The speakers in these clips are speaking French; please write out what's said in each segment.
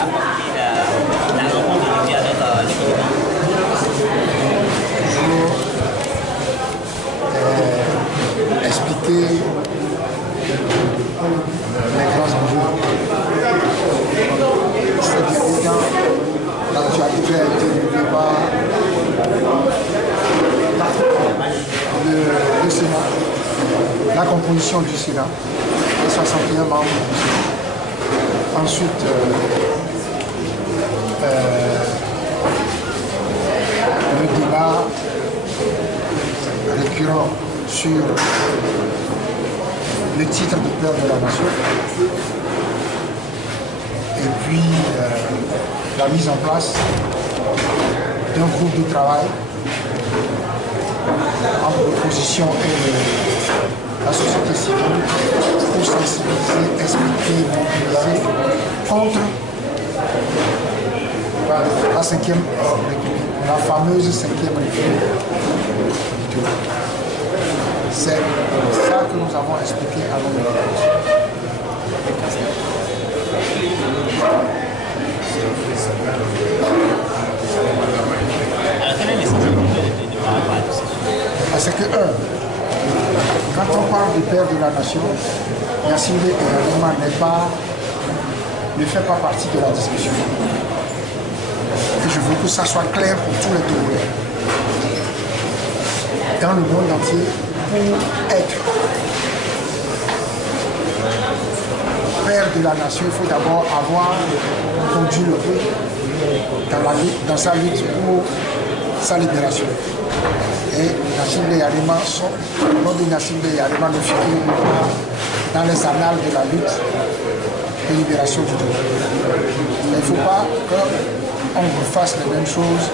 apporté la rencontre d'aujourd'hui avec les Philippins? Toujours expliquer les grands enjeux. C'est évident, l'actualité a été élevée par le Sénat, la composition du Sénat, les 61 membres du Sénat. Ensuite, le débat récurrent sur le titre de père de la nation. Et puis, la mise en place d'un groupe de travail entre l'opposition et la société civile pour sensibiliser, expliquer, mobiliser contre la 5e République, la fameuse 5e République. C'est ça que nous avons expliqué à nos militants. Alors, quel est l'essentiel de par rapport à tout ça? Parce que, quand on parle du père de la nation, Yacine Eyadema ne fait pas partie de la discussion. Et je veux que ça soit clair pour tous les Togolais. Dans le monde entier, pour être père de la nation, il faut d'abord avoir conduit le peuple dans sa lutte pour sa libération. Et Gnassingbé Eyadema, le nom de Gnassingbé Eyadema ne figure pas dans les annales de la lutte de libération du Togo. Mais il ne faut pas qu'on refasse les mêmes choses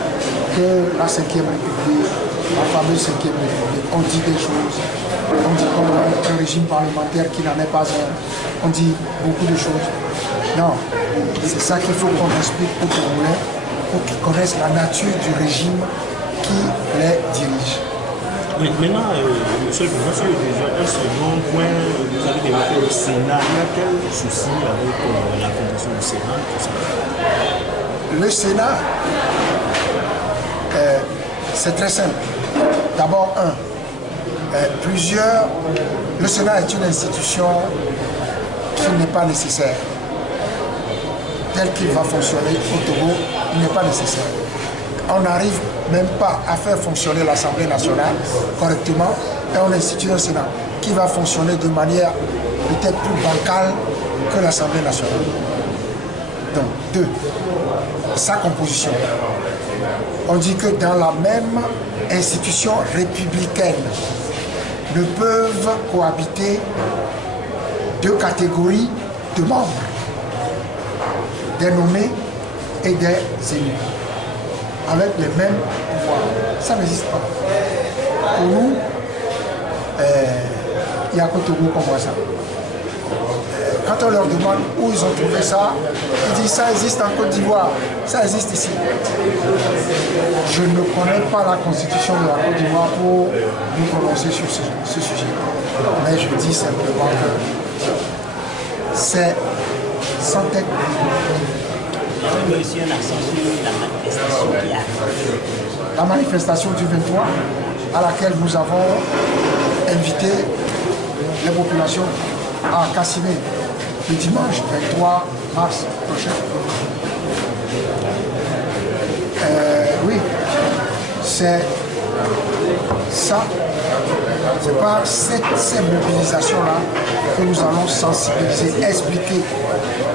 que la 5e République, la fameuse 5e République. On dit des choses, on dit qu'on a un régime parlementaire qui n'en est pas un, on dit beaucoup de choses. Non, c'est ça qu'il faut qu'on explique aux Togolais pour qu'ils connaissent la nature du régime qui les dirige. Oui, maintenant, Monsieur le Président, sur un second point, vous avez développé le Sénat. Il y a quel souci avec la fondation du Sénat, tout ça? Le Sénat, c'est très simple. D'abord, le Sénat est une institution qui n'est pas nécessaire. Tel qu'il va fonctionner au Togo, il n'est pas nécessaire. On n'arrive même pas à faire fonctionner l'Assemblée nationale correctement et on institue un Sénat qui va fonctionner de manière peut-être plus bancale que l'Assemblée nationale. Donc, 2, sa composition. On dit que dans la même institution républicaine ne peuvent cohabiter 2 catégories de membres, des nommés et des élus, avec les mêmes pouvoirs. Ça n'existe pas. Pour nous, il y a qu'au Togo qu'on voit ça. Quand on leur demande où ils ont trouvé ça, ils disent ça existe en Côte d'Ivoire, ça existe ici. Je ne connais pas la constitution de la Côte d'Ivoire pour nous prononcer sur ce sujet. Mais je dis simplement que c'est sans tête. Il y a aussi un accent sur la manifestation qui arrive. La manifestation du 23, à laquelle nous avons invité les populations à Kassimé le dimanche 23 mars prochain. Oui, c'est ça, c'est par ces mobilisations-là que nous allons sensibiliser, expliquer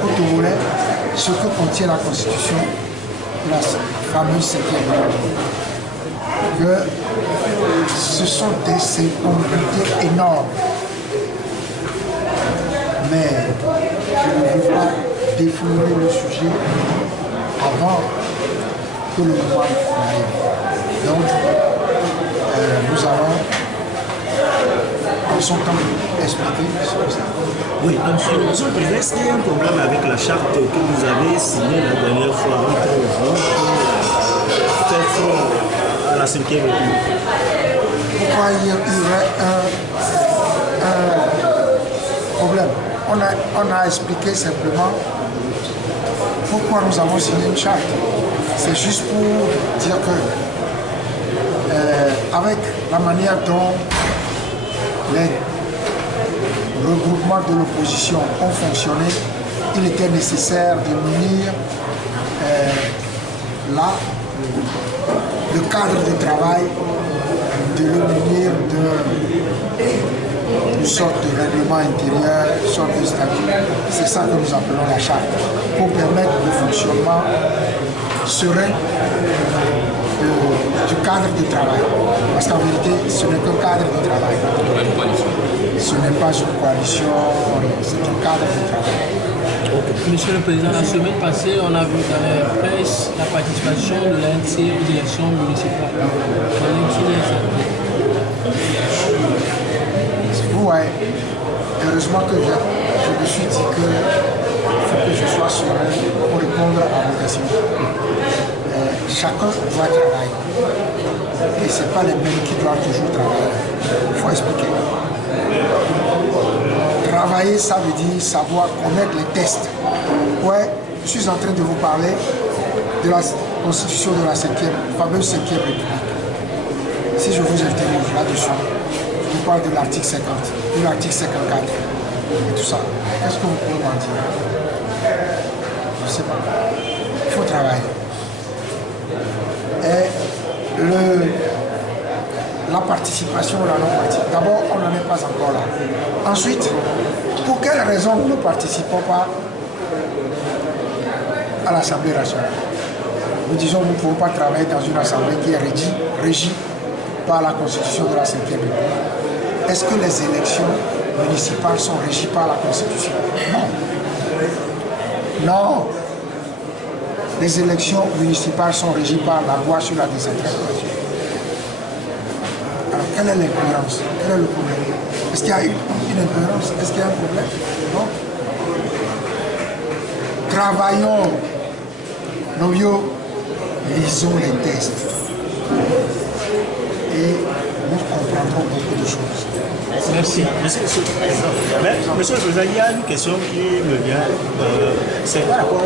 aux Togolais ce que contient la Constitution de la fameuse 5e République. Que ce sont des incongruités énormes. Mais je ne veux pas défouler le sujet avant que le moment arrive. Donc, nous allons, en son temps, expliquer ce que c'est. Oui, donc, Monsieur le Président, est-ce qu'il y a un problème avec la charte que vous avez signée la dernière fois entre vous pour faire front à la 5e République? Pourquoi il y aurait un problème? On a expliqué simplement pourquoi nous avons signé une charte? C'est juste pour dire que avec la manière dont les regroupements de l'opposition ont fonctionné, il était nécessaire de munir le cadre de travail, de le munir d'une sorte de règlement intérieur, une sorte de statut. C'est ça que nous appelons la charte, pour permettre le fonctionnement serein du cadre de travail. Parce qu'en vérité, ce n'est qu'un cadre de travail. Ce n'est pas une coalition, c'est un cadre de travail. Monsieur le Président, la semaine passée, on a vu dans la presse la participation de l'ANC aux élections municipales. Ouais, heureusement que je me suis dit qu'il faut que je sois serein pour répondre à vos questions. Chacun doit travailler. Et ce n'est pas les mêmes qui doivent toujours travailler. Il faut expliquer. Travailler, ça veut dire savoir connaître les tests. Ouais, je suis en train de vous parler de la constitution de la fameuse 5e République. Si je vous interroge là-dessus, je vous parle de l'article 50, de l'article 54 et tout ça. Qu'est-ce que vous pouvez m'en dire? Je ne sais pas. Il faut travailler. Et la participation, la non-participation, d'abord, on n'en est pas encore là. Ensuite, pour quelles raisons nous ne participons pas à l'Assemblée nationale? Nous disons que nous ne pouvons pas travailler dans une assemblée qui est régie par la Constitution de la 5e République. Est-ce que les élections municipales sont régies par la Constitution? Non. Non. Les élections municipales sont régies par la loi sur la décentralisation. Alors, quelle est l'incohérence? Quel est le problème? Est-ce qu'il y a une incohérence? Est-ce qu'il y a un problème? Non. Travaillons, nous lisons les tests et nous comprendrons beaucoup de choses. Merci. Monsieur le Président, il y a une question qui me vient. C'est par rapport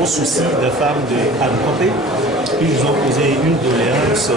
aux soucis des femmes de Alcopé. Ils nous ont posé une doléance.